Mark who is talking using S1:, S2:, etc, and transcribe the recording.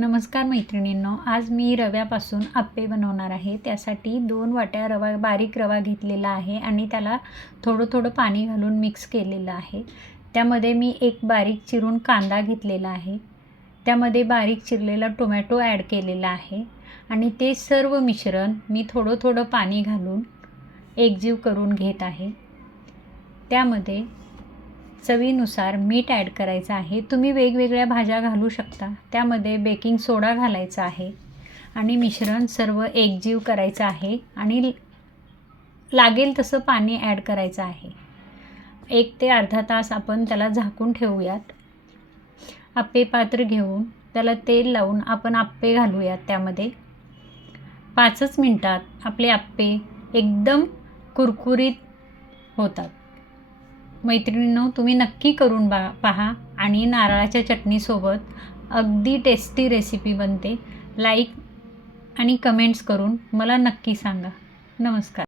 S1: नमस्कार मैत्रिणींनो आज मी रव्यापासून आप्पे बनवणार आहे. त्यासाठी दोन वाट्या रवा बारीक रवा घेतलेला आहे आणि त्याला थोडं थोडं पाणी घालून मिक्स केलेलं आहे. त्यामध्ये मी एक बारीक चिरून कांदा घेतलेला आहे. त्यामध्ये बारीक चिरलेला टोमॅटो ॲड केलेला आहे. आणि ते सर्व मिश्रण मी थोडं थोडं पाणी घालून एकजीव करून घेत आहे. त्यामध्ये चवीनुसार मीठ ॲड करायचं आहे. तुम्ही वेगवेगळ्या भाज्या घालू शकता. त्यामध्ये बेकिंग सोडा घालायचा आहे आणि मिश्रण सर्व एकजीव करायचं आहे आणि ल- लागेल तसं पाणी ॲड करायचं आहे. एक ते अर्धा तास आपण त्याला झाकून ठेवूयात. आप्पे पात्र घेऊन त्याला तेल लावून आपण आप्पे घालूयात त्यामध्ये. पाचच मिनटात आपले आप्पे एकदम कुरकुरीत होतात. मैत्रिणींनो तुम्ही नक्की करून बा पहा आणि नारळाच्या चटणीसोबत अगदी टेस्टी रेसिपी बनते. लाईक आणि कमेंट्स करून मला नक्की सांगा. नमस्कार.